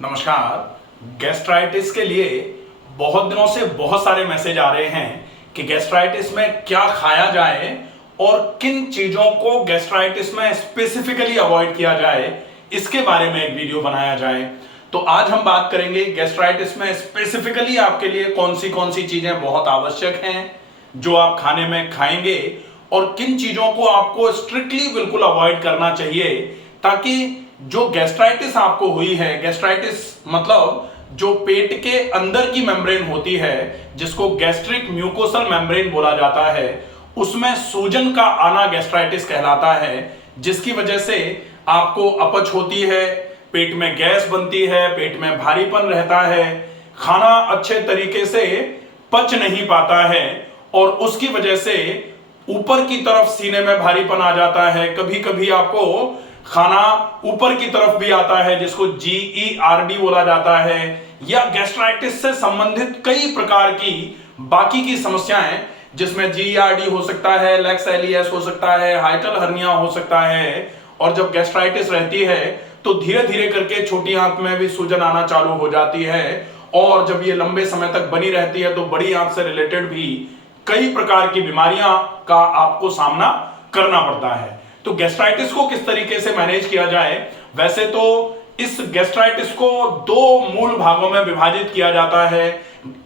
नमस्कार। गैस्ट्राइटिस के लिए बहुत दिनों से बहुत सारे मैसेज आ रहे हैं कि गैस्ट्राइटिस में क्या खाया जाए और किन चीजों को गैस्ट्राइटिस में स्पेसिफिकली अवॉइड किया जाए, इसके बारे में एक वीडियो बनाया जाए। तो आज हम बात करेंगे गैस्ट्राइटिस में स्पेसिफिकली आपके लिए कौन सी चीजें बहुत आवश्यक हैं जो आप खाने में खाएंगे और किन चीजों को आपको स्ट्रिक्टली बिल्कुल अवॉइड करना चाहिए, ताकि जो गैस्ट्राइटिस आपको हुई है, गैस्ट्राइटिस मतलब जो पेट के अंदर की मेम्ब्रेन होती है जिसको गैस्ट्रिक म्यूकोसल मेम्ब्रेन बोला जाता है, उसमें सूजन का आना गैस्ट्राइटिस कहलाता है, जिसकी वजह से आपको अपच होती है, पेट में गैस बनती है, पेट में भारीपन रहता है, खाना अच्छे तरीके से पच नहीं पाता है और उसकी वजह से ऊपर की तरफ सीने में भारीपन आ जाता है। कभी कभी आपको खाना ऊपर की तरफ भी आता है जिसको GERD बोला जाता है, या गैस्ट्राइटिस से संबंधित कई प्रकार की बाकी की समस्याएं जिसमें GERD हो सकता है, लेक्स एलियस हो सकता है, हाइटल हर्निया हो सकता है। और जब गैस्ट्राइटिस रहती है तो धीरे धीरे करके छोटी आंत में भी सूजन आना चालू हो जाती है और जब ये लंबे समय तक बनी रहती है तो बड़ी आंत से रिलेटेड भी कई प्रकार की बीमारियां का आपको सामना करना पड़ता है। तो गैस्ट्राइटिस को किस तरीके से मैनेज किया जाए? वैसे तो इस गैस्ट्राइटिस को दो मूल भागों में विभाजित किया जाता है,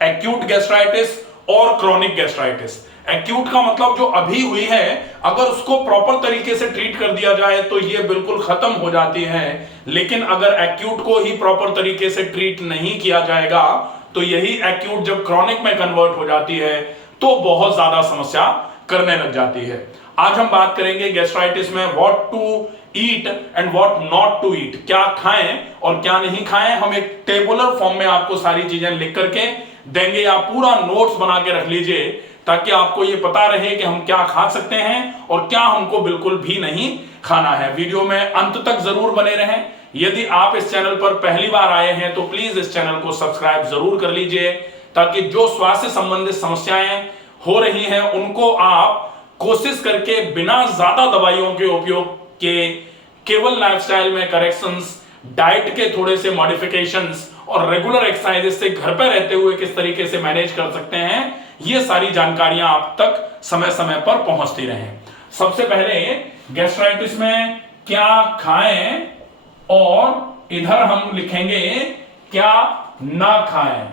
एक्यूट गैस्ट्राइटिस और क्रॉनिक गैस्ट्राइटिस। एक्यूट का मतलब जो अभी हुई है, अगर उसको प्रॉपर तरीके से ट्रीट कर दिया जाए तो ये बिल्कुल खत्म हो जाती है, लेकिन अगर एक्यूट को ही प्रॉपर तरीके से ट्रीट नहीं किया जाएगा तो यही एक्यूट जब क्रॉनिक में कन्वर्ट हो जाती है तो बहुत ज्यादा समस्या करने लग जाती है। आज हम बात करेंगे गैस्ट्राइटिस में what to eat and what not to eat, क्या खाएं और क्या नहीं खाएं। हम एक टेबुलर फॉर्म में आपको सारी चीजें लिख करके देंगे, आप पूरा नोट्स बना के रख लीजिए ताकि आपको ये पता रहे कि हम क्या खा सकते हैं और क्या हमको बिल्कुल भी नहीं खाना है। वीडियो में अंत तक जरूर बने रहें। यदि आप इस चैनल पर पहली बार आए हैं तो प्लीज इस चैनल को सब्सक्राइब जरूर कर लीजिए, ताकि जो स्वास्थ्य संबंधित समस्याएं हो रही हैं उनको आप कोशिश करके बिना ज्यादा दवाइयों के उपयोग के केवल लाइफस्टाइल में करेक्शंस, डाइट के थोड़े से मॉडिफिकेशंस और रेगुलर एक्सरसाइज से घर पर रहते हुए किस तरीके से मैनेज कर सकते हैं, ये सारी जानकारियां आप तक समय समय पर पहुंचती रहें। सबसे पहले गैस्ट्राइटिस में क्या खाएं और इधर हम लिखेंगे क्या ना खाएं।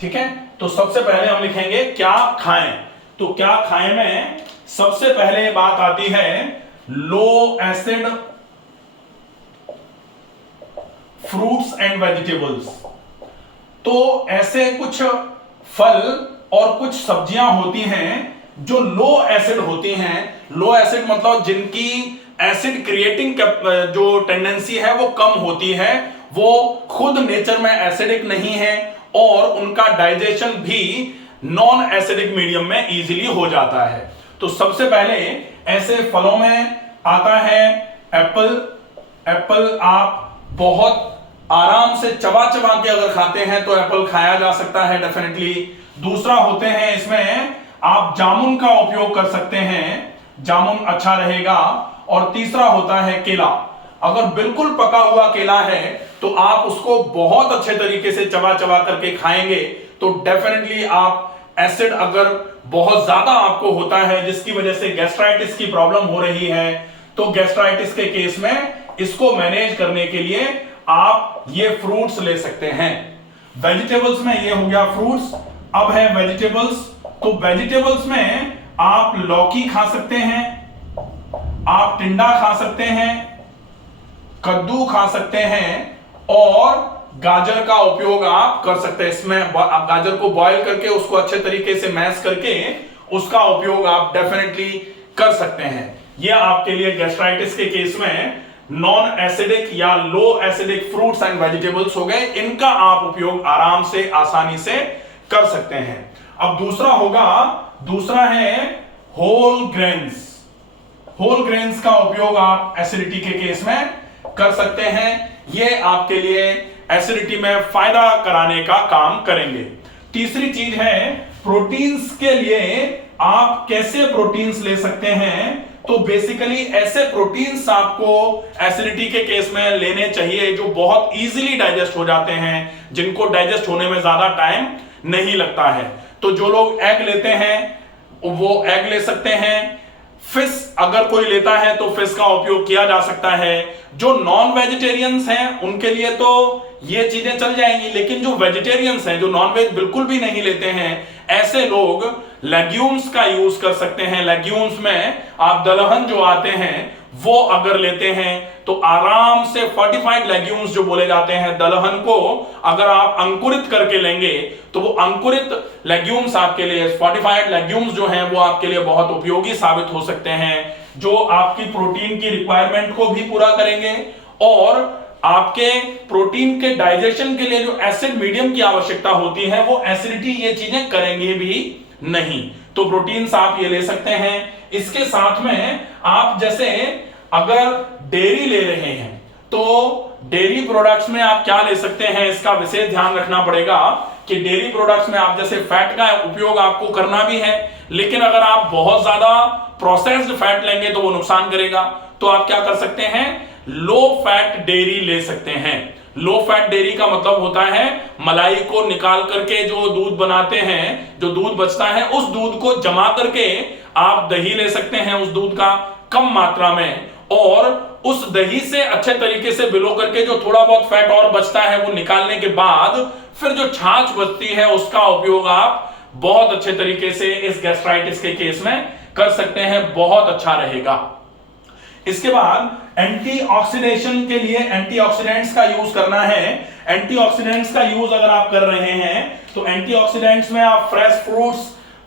ठीक है, तो सबसे पहले हम लिखेंगे क्या खाएं। तो क्या खाएं में सबसे पहले बात आती है लो एसिड फ्रूट्स एंड वेजिटेबल्स। तो ऐसे कुछ फल और कुछ सब्जियां होती हैं जो लो एसिड होती हैं। लो एसिड मतलब जिनकी एसिड क्रिएटिंग जो टेंडेंसी है वो कम होती है, वो खुद नेचर में एसिडिक नहीं है और उनका डाइजेशन भी नॉन एसिडिक मीडियम में इजीली हो जाता है। तो सबसे पहले ऐसे फलों में आता है एप्पल। एप्पल आप बहुत आराम से चबा चबा के अगर खाते हैं तो एप्पल खाया जा सकता है डेफिनेटली। दूसरा होते हैं इसमें आप जामुन का उपयोग कर सकते हैं, जामुन अच्छा रहेगा। और तीसरा होता है केला। अगर बिल्कुल पका हुआ केला है तो आप उसको बहुत अच्छे तरीके से चबा चबा करके खाएंगे तो डेफिनेटली आप एसिड अगर बहुत ज्यादा आपको होता है जिसकी वजह से गैस्ट्राइटिस की प्रॉब्लम हो रही है, तो गैस्ट्राइटिस के केस में इसको मैनेज करने के लिए आप ये फ्रूट्स ले सकते हैं। वेजिटेबल्स में ये हो गया फ्रूट्स। अब है वेजिटेबल्स। तो वेजिटेबल्स में आप लौकी खा सकते हैं, आप टिंडा खा सकते हैं, कद्दू खा सकते हैं और गाजर का उपयोग आप कर सकते हैं। इसमें आप गाजर को बॉईल करके उसको अच्छे तरीके से मैश करके उसका उपयोग आप डेफिनेटली कर सकते हैं। यह आपके लिए गैस्ट्राइटिस के केस में नॉन एसिडिक या लो एसिडिक फ्रूट्स एंड वेजिटेबल्स हो गए, इनका आप उपयोग आराम से आसानी से कर सकते हैं। अब दूसरा है होल ग्रेन्स। होल ग्रेन्स का उपयोग आप एसिडिटी के केस में कर सकते हैं। ये आपके लिए एसिडिटी में फायदा कराने का काम करेंगे। तीसरी चीज है प्रोटीन्स के लिए आप कैसे प्रोटीन्स ले सकते हैं। तो बेसिकली ऐसे प्रोटीन्स आपको एसिडिटी के केस में लेने चाहिए जो बहुत इजीली डाइजेस्ट हो जाते हैं, जिनको डाइजेस्ट होने में ज्यादा टाइम नहीं लगता है। तो जो लोग एग लेते हैं वो एग ले सकते हैं। फिश अगर कोई लेता है तो फिश का उपयोग किया जा सकता है। जो नॉन वेजिटेरियंस हैं उनके लिए तो ये चीजें चल जाएंगी, लेकिन जो वेजिटेरियंस हैं, जो नॉन वेज बिल्कुल भी नहीं लेते हैं, ऐसे लोग लेग्यूम्स का यूज कर सकते हैं। लेग्यूम्स में आप दलहन जो आते हैं वो अगर लेते हैं तो आराम से फोर्टिफाइड लेग्यूम्स जो बोले जाते हैं, दलहन को अगर आप अंकुरित करके लेंगे तो वो अंकुरित लेग्यूम्स आपके लिए, फोर्टिफाइड लेग्यूम्स जो हैं वो आपके लिए बहुत उपयोगी साबित हो सकते हैं, जो आपकी प्रोटीन की रिक्वायरमेंट को भी पूरा करेंगे और आपके प्रोटीन के डाइजेशन के लिए जो एसिड मीडियम की आवश्यकता होती है वो एसिडिटी ये चीजें करेंगे भी नहीं। तो प्रोटीन्स आप ये ले सकते हैं। इसके साथ में आप जैसे अगर डेयरी ले रहे हैं तो डेयरी प्रोडक्ट्स में आप क्या ले सकते हैं, इसका विशेष ध्यान रखना पड़ेगा कि डेयरी प्रोडक्ट्स में आप जैसे फैट का उपयोग आपको करना भी है, लेकिन अगर आप बहुत ज्यादा प्रोसेस्ड फैट लेंगे तो वो नुकसान करेगा। तो आप क्या कर सकते हैं, लो फैट डेयरी ले सकते हैं। लो फैट डेयरी का मतलब होता है मलाई को निकाल करके जो दूध बनाते हैं, जो दूध बचता है उस दूध को जमा करके आप दही ले सकते हैं, उस दूध का कम मात्रा में, और उस दही से अच्छे तरीके से बिलो करके जो थोड़ा बहुत फैट और बचता है वो निकालने के बाद फिर जो छाछ बचती है उसका उपयोग आप बहुत अच्छे तरीके से इस गैस्ट्राइटिस के केस में कर सकते हैं, बहुत अच्छा रहेगा। इसके बाद एंटीऑक्सीडेशन के लिए एंटीऑक्सीडेंट्स का यूज करना है। एंटीऑक्सीडेंट्स का यूज अगर आप कर रहे हैं तो एंटीऑक्सीडेंट्स में आप फ्रेश फ्रूट्स,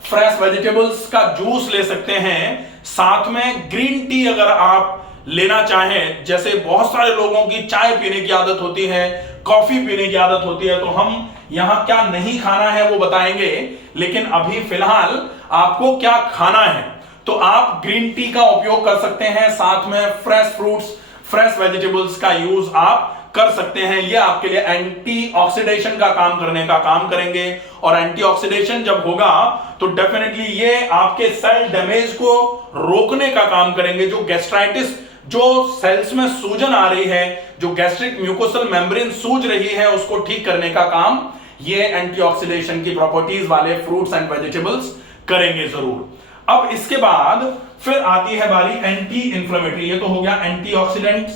फ्रेश वेजिटेबल्स का जूस ले सकते हैं। साथ में ग्रीन टी अगर आप लेना चाहें, जैसे बहुत सारे लोगों की चाय पीने की आदत होती है, कॉफी पीने की आदत होती है, तो हम यहां क्या नहीं खाना है वो बताएंगे, लेकिन अभी फिलहाल आपको क्या खाना है तो आप ग्रीन टी का उपयोग कर सकते हैं। साथ में फ्रेश फ्रूट्स, फ्रेश वेजिटेबल्स का यूज आप कर सकते हैं। ये आपके लिए एंटीऑक्सीडेशन का काम करने का काम करेंगे, और एंटीऑक्सीडेशन जब होगा तो डेफिनेटली ये आपके सेल डैमेज को रोकने का काम करेंगे। जो गैस्ट्राइटिस, जो सेल्स में सूजन आ रही है, जो गैस्ट्रिक म्यूकोसल मेम्ब्रेन सूज रही है, उसको ठीक करने का काम ये एंटीऑक्सीडेशन की प्रॉपर्टीज वाले फ्रूट्स एंड वेजिटेबल्स करेंगे जरूर। अब इसके बाद फिर आती है बारी एंटी इंफ्लेमेटरी। ये तो हो गया एंटीऑक्सीडेंट्स।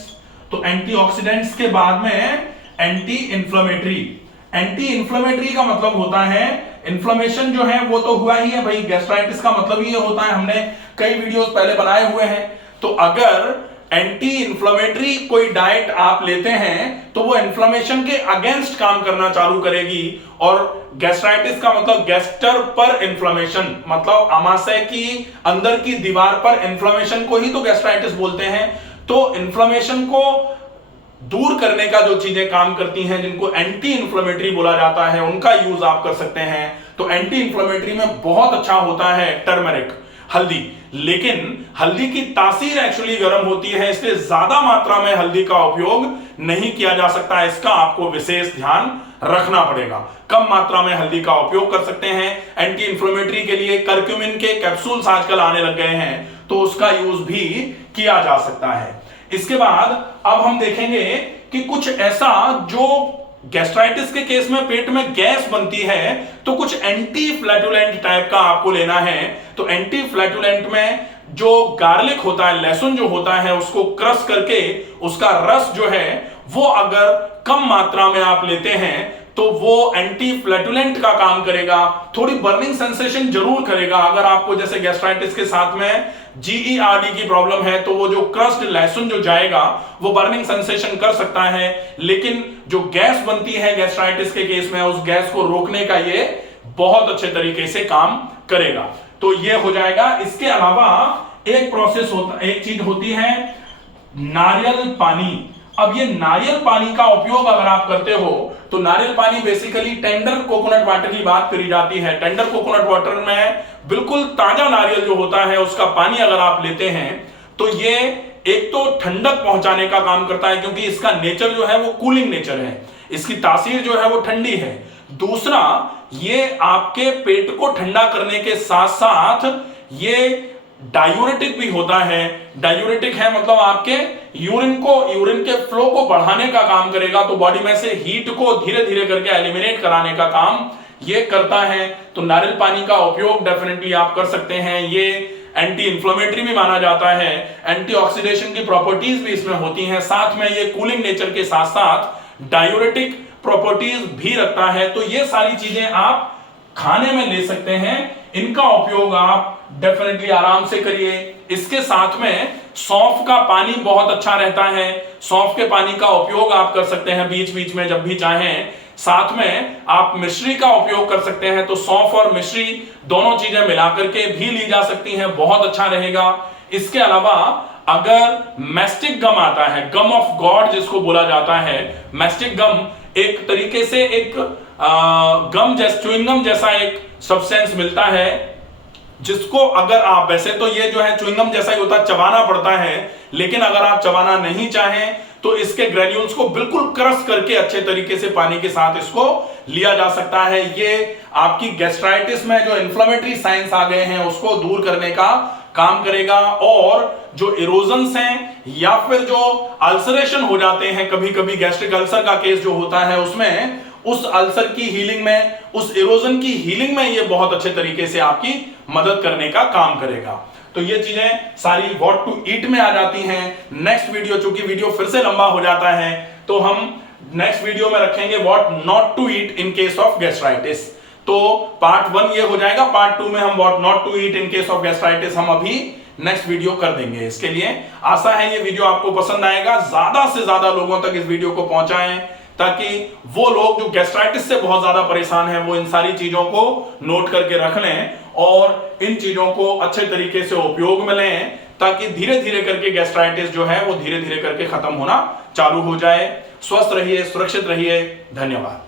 तो एंटीऑक्सीडेंट्स के बाद में एंटी इंफ्लेमेटरी। एंटी इंफ्लेमेटरी का मतलब होता है, इन्फ्लेमेशन जो है वो तो हुआ ही है भाई, गैस्ट्राइटिस का मतलब ही होता है, हमने कई वीडियोस पहले बनाए हुए हैं। तो अगर एंटी इंफ्लेमेटरी कोई डाइट आप लेते हैं तो वो इन्फ्लेमेशन के अगेंस्ट काम करना चालू करेगी। और गैस्ट्राइटिस का मतलब गैस्टर पर इन्फ्लेमेशन, मतलब आमाशय की अंदर की दीवार पर इन्फ्लेमेशन को ही तो गैस्ट्राइटिस बोलते हैं। तो इन्फ्लेमेशन को दूर करने का जो चीजें काम करती हैं, जिनको एंटी इंफ्लेमेटरी बोला जाता है, उनका यूज आप कर सकते हैं। तो एंटी इंफ्लेमेटरी में बहुत अच्छा होता है टर्मरिक, हल्दी, लेकिन हल्दी की तासीर एक्चुअली गर्म होती है, इसलिए ज्यादा मात्रा में हल्दी का उपयोग नहीं किया जा सकता। इसका आपको विशेष ध्यान रखना पड़ेगा। कम मात्रा में हल्दी का उपयोग कर सकते हैं। एंटी इंफ्लेमेटरी के लिए करक्यूमिन के कैप्सूल्स आजकल आने लग गए हैं, तो उसका यूज भी किया जा सकता है। इसके बाद अब हम देखेंगे कि कुछ ऐसा जो गैस्ट्राइटिस के केस में पेट में गैस बनती है, तो कुछ एंटी फ्लैटुलेंट टाइप का आपको लेना है। तो एंटी फ्लैटुलेंट में जो गार्लिक होता है, लहसुन जो होता है, उसको क्रश करके उसका रस जो है वो अगर कम मात्रा में आप लेते हैं तो वो एंटी फ्लैटुलेंट का काम करेगा। थोड़ी बर्निंग सेंसेशन जरूर करेगा। अगर आपको जैसे गैस्ट्राइटिस के साथ में GERD की प्रॉब्लम है तो वो जो क्रश्ड लहसुन जो जाएगा वो बर्निंग सेंसेशन कर सकता है, लेकिन जो गैस बनती है गैस्ट्राइटिस के केस में, उस गैस को रोकने का ये बहुत अच्छे तरीके से काम करेगा। तो ये हो जाएगा। इसके अलावा एक प्रोसेस होता, एक चीज होती है नारियल पानी। अब ये नारियल पानी का उपयोग अगर आप करते हो तो नारियल पानी बेसिकली टेंडर कोकोनट वाटर की बात करी जाती है। टेंडर कोकोनट वाटर में बिल्कुल ताजा नारियल जो होता है उसका पानी अगर आप लेते हैं तो ये एक तो ठंडक पहुंचाने का काम करता है, क्योंकि इसका नेचर जो है वो कूलिंग नेचर है, इसकी तासीर जो है वो ठंडी है। दूसरा, ये आपके पेट को ठंडा करने के साथ साथ ये डायूरेटिक भी होता है। डायूरेटिक है मतलब आपके यूरिन के फ्लो को बढ़ाने का काम करेगा, तो बॉडी में से हीट को धीरे धीरे करके एलिमिनेट कराने का काम ये करता है। तो नारियल पानी का उपयोग डेफिनेटली आप कर सकते हैं। ये एंटी इंफ्लेमेटरी भी माना जाता है, एंटीऑक्सीडेशन की प्रॉपर्टीज भी इसमें होती हैं, साथ में ये कूलिंग नेचर के साथ साथ डायूरेटिक प्रॉपर्टीज भी रखता है। तो ये सारी चीजें आप खाने में ले सकते हैं, इनका उपयोग आप डेफिनेटली आराम से करिए। इसके साथ में सौंफ का पानी बहुत अच्छा रहता है, सौंफ के पानी का उपयोग आप कर सकते हैं बीच बीच में जब भी चाहें। साथ में आप मिश्री का उपयोग कर सकते हैं, तो सौंफ और मिश्री दोनों चीजें मिलाकर के भी ली जा सकती हैं, बहुत अच्छा रहेगा। इसके अलावा अगर मैस्टिक गम आता है, गम ऑफ गॉड जिसको बोला जाता है, मैस्टिक गम एक तरीके से एक गम जैसा, च्युइंगम जैसा एक सब्सटेंस मिलता है, जिसको अगर आप, वैसे तो ये जो है च्युइंगम जैसा ही होता है, चबाना पड़ता है, लेकिन अगर आप चबाना नहीं चाहें तो इसके ग्रेन्यूल्स को बिल्कुल क्रश करके अच्छे तरीके से पानी के साथ इसको लिया जा सकता है। ये आपकी गैस्ट्राइटिस में जो इन्फ्लेमेटरी साइंस आ गए हैं उसको दूर करने का काम करेगा, और जो इरोजन्स हैं या फिर जो अल्सरेशन हो जाते हैं, कभी कभी गैस्ट्रिक अल्सर का केस जो होता है उसमें, उस अल्सर की हीलिंग में, उस इरोजन की हीलिंग में ये बहुत अच्छे तरीके से आपकी मदद करने का काम करेगा। तो ये चीजें सारी व्हाट टू ईट में आ जाती हैं। नेक्स्ट वीडियो, चूंकि वीडियो फिर से लंबा हो जाता है, तो हम नेक्स्ट वीडियो में रखेंगे what not to eat in case of gastritis. तो पार्ट 1 ये हो जाएगा, पार्ट 2 में हम what not to eat in case of gastritis हम अभी नेक्स्ट वीडियो कर देंगे। इसके लिए आशा है ये वीडियो आपको पसंद आएगा, ज्यादा से ज्यादा लोगों तक इस वीडियो को पहुंचाएं, ताकि वो लोग जो गैस्ट्राइटिस से बहुत ज्यादा परेशान हैं वो इन सारी चीजों को नोट करके रख लें और इन चीजों को अच्छे तरीके से उपयोग में लें, ताकि धीरे धीरे करके गैस्ट्राइटिस जो है वो धीरे धीरे करके खत्म होना चालू हो जाए। स्वस्थ रहिए, सुरक्षित रहिए, धन्यवाद।